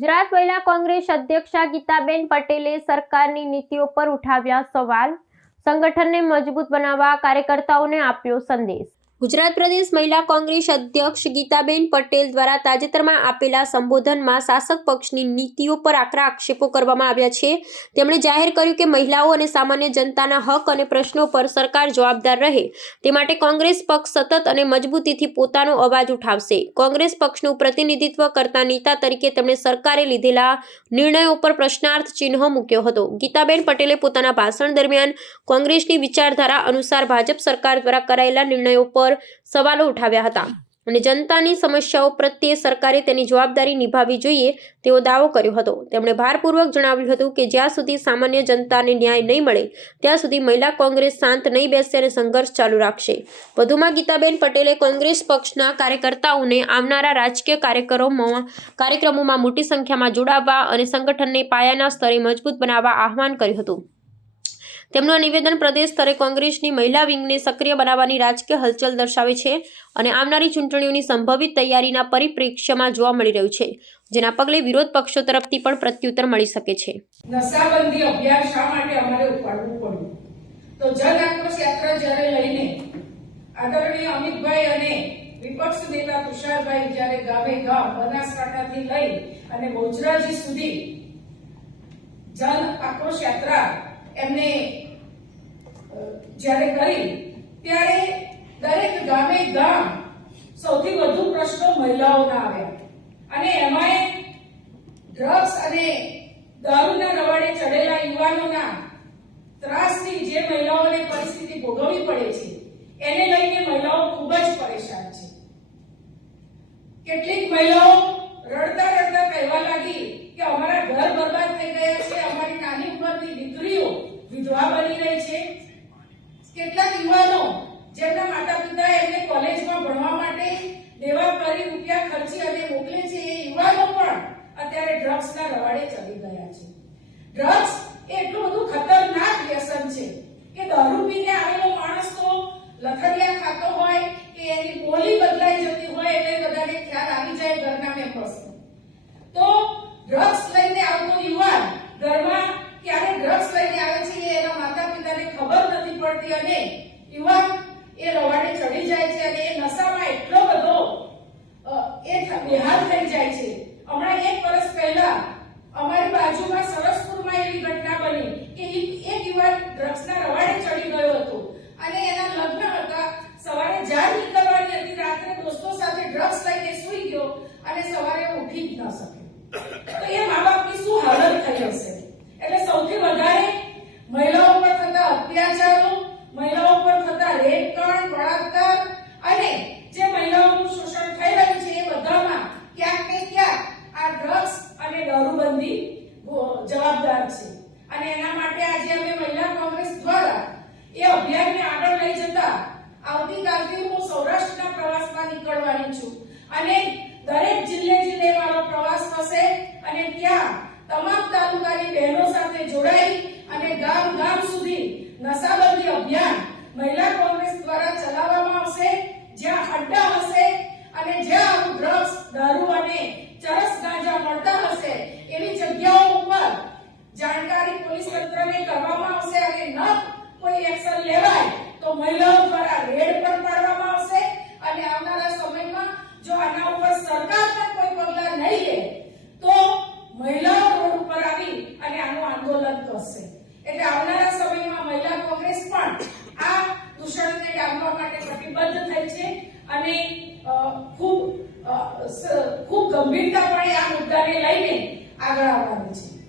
ગુજરાત મહિલા કોંગ્રેસ અધ્યક્ષા ગીતાબેન પટેલે સરકારની નીતિઓ પર ઉઠાવ્યા સવાલ, સંગઠનને મજબૂત બનાવવા કાર્યકર્તાઓને આપ્યો સંદેશ। ગુજરાત પ્રદેશ મહિલા કોંગ્રેસ અધ્યક્ષ ગીતાબેન પટેલ દ્વારા તાજેતરમાં આપેલા સંબોધનમાં શાસક પક્ષની નીતિઓ પર આકરા આક્ષેપો કરવામાં આવ્યા છે। તેમણે જાહેર કર્યું કે મહિલાઓ અને સામાન્ય જનતાના હક અને પ્રશ્નો પર સરકાર જવાબદાર રહે તે માટે કોંગ્રેસ પક્ષ સતત અને મજબૂતીથી પોતાનો અવાજ ઉઠાવશે। કોંગ્રેસ પક્ષનું પ્રતિનિધિત્વ કરતા નેતા તરીકે તેમણે સરકારે લીધેલા નિર્ણયો પર પ્રશ્નાર્થ ચિહ્ન મૂક્યો હતો। ગીતાબેન પટેલે પોતાના ભાષણ દરમિયાન કોંગ્રેસની વિચારધારા અનુસાર ભાજપ સરકાર દ્વારા કરાયેલા નિર્ણયો પર સવાલો ઉઠાવ્યા હતા અને જનતાની સમસ્યાઓ પ્રત્યે સરકારે તેની જવાબદારી નિભાવવી જોઈએ તેવો દાવો કર્યો હતો। તેમણે ભારપૂર્વક જણાવ્યું હતું કે જ્યાં સુધી સામાન્ય જનતાને ન્યાય નહીં મળે ત્યાં સુધી મહિલા કોંગ્રેસ શાંત નહીં બેસે અને સંઘર્ષ ચાલુ રાખશે। વધુમાં ગીતાબેન પટેલે કોંગ્રેસ પક્ષના કાર્યકર્તાઓને આવનારા રાજકીય કાર્યક્રમોમાં મોટી સંખ્યામાં જોડાવવા અને સંગઠનને પાયાના સ્તરે મજબૂત બનાવવા આહવાન કર્યું હતું। તેમનું આ નિવેદન પ્રદેશ સ્તરે કોંગ્રેસની મહિલા વિંગને સક્રિય બનાવવાની રાજકીય હલચલ દર્શાવે છે અને આવનારી ચૂંટણીઓની સંભવિત તૈયારીના પરિપ્રેક્ષ્યમાં જોવા મળી રહ્યું છે, જેના પગલે વિરોધ પક્ષો તરફથી પણ પ્રત્યુત્તર મળી શકે છે। નશાબંધી અભિયાન શા માટે અમારે ઉપાડવું પડ્યું? તો જન આક્રોશ યાત્રા જ્યારે લઈને આદરણીય અમિતભાઈ અને વિપક્ષ નેતા તુષારભાઈ જ્યારે ગામે ગામ બનાસકાંઠાથી લઈ અને બહુચરાજી સુધી જન આક્રોશ યાત્રા એમને જ્યારે કરી ત્યારે દરેક ગામે ગામ સૌથી વધુ પ્રશ્નો મહિલાઓના આવ્યા અને એમાંય ડ્રગ્સ અને દારૂના રવાડે ચડેલા યુવાનોના ત્રાસથી જે મહિલાઓને પરિસ્થિતિ ભોગવવી પડે છે એને લઈને મહિલાઓ ખૂબ જ પરેશાન છે। કેટલીક મહિલાઓ રડતા રડતા કહેવા લાગી કે અમારા ઘર બરબાદ થઈ ગયા છે, અમારી નાની ઉંમરની દીકરીઓ વિધવા બની રહી છે। કેટલાક યુવાનો જેમના માતા પિતા એમને કોલેજમાં ભણવા માટે દેવા કરી રૂપિયા ખર્ચી અને મોકલે છે એ યુવાનો પણ અત્યારે ડ્રગ્સના રવાડે ચડી ગયા છે। ડ્રગ્સ એટલું બધું ખતરનાક વ્યસન છે કે દારૂ પીને આવેલો માણસ તો લથડિયા ખાતો હોય કે એની બોલી બદલાઈ જતી હોય એટલે બધાને ખ્યાલ આવી જાય ઘરના મેમ્બર્સનો। તો ડ્રગ્સ લઈને આવતો યુવાન ઘરમાં ક્યારે ડ્રગ્સ લઈને આવે છે એના માતા પિતાને ખબર નથી પડતી અને યુવાન એ રવાડે ચડી જાય છે અને એ નશામાં એટલો બધો બેહાલ થઈ જાય છે। હમણાં 1 વર્ષ પહેલા અમારી બાજુમાં સરસપુરમાં એવી ઘટના બની કે એક યુવાન ડ્રગ્સના રવાડે ચડી ગયો હતો અને એના લગ્ન હતા, સવારે જાન નીકળવાની હતી, રાત્રે દોસ્તો સાથે ડ્રગ્સ લઈને સૂઈ ગયો અને સવારે ઉઠી જ ન શક્યો। તો એ મા બાપની શું હાલત થઈ હશે? એટલે સૌથી વધારે મહિલાઓ પર થતા અત્યાચારો, મહિલાઓ પર થતા રેપકાંડ, બળાત્કાર અને જે મહિલાઓનું શોષણ થઈ રહ્યું છે એ બધામાં ક્યાંક ને ક્યાંક આ ડ્રગ્સ અને દારૂબંધી જવાબદાર છે અને એના માટે આજે અમે મહિલા કોંગ્રેસ દ્વારા એ અભિયાનને આગળ લઈ જતા આવતીકાલથી હું સૌરાષ્ટ્રના પ્રવાસમાં નીકળવાની છું અને દરેક જિલ્લે મારો પ્રવાસ થશે અને ત્યાં તમામ તાલુકાની બહેનો સાથે જોડાઈ અને ગામ ગામ સુધી નશાબંધી અભિયાન મહિલા કોંગ્રેસ દ્વારા ચલાવવામાં આવશે। જ્યાં અડ્ડા હશે અને જ્યાં ડ્રગ્સ, દારૂ અને ચરસ ગાંજા મળતા હશે એવી જગ્યાઓ ઉપર જાણકારી પોલીસ તંત્રને કરવામાં આવશે અને ન કોઈ એક્શન લેવાય તો મહિલાઓ દ્વારા રેડ પણ પાડવામાં આવશે અને આવનારા સમયમાં જો આના ઉપર સરકાર પણ કોઈ પગલાં નહીં લે તો મહિલાઓ રોડ ઉપર આવી અને આનું આંદોલન કરશે। એટલે આવનારા સમયમાં મહિલા કોંગ્રેસ પણ આ દૂષણને ડામવા માટે પ્રતિબદ્ધ થઈ છે અને ખૂબ ગંભીરતાપણે આ મુદ્દાને લઈને આગળ આવવાની છે।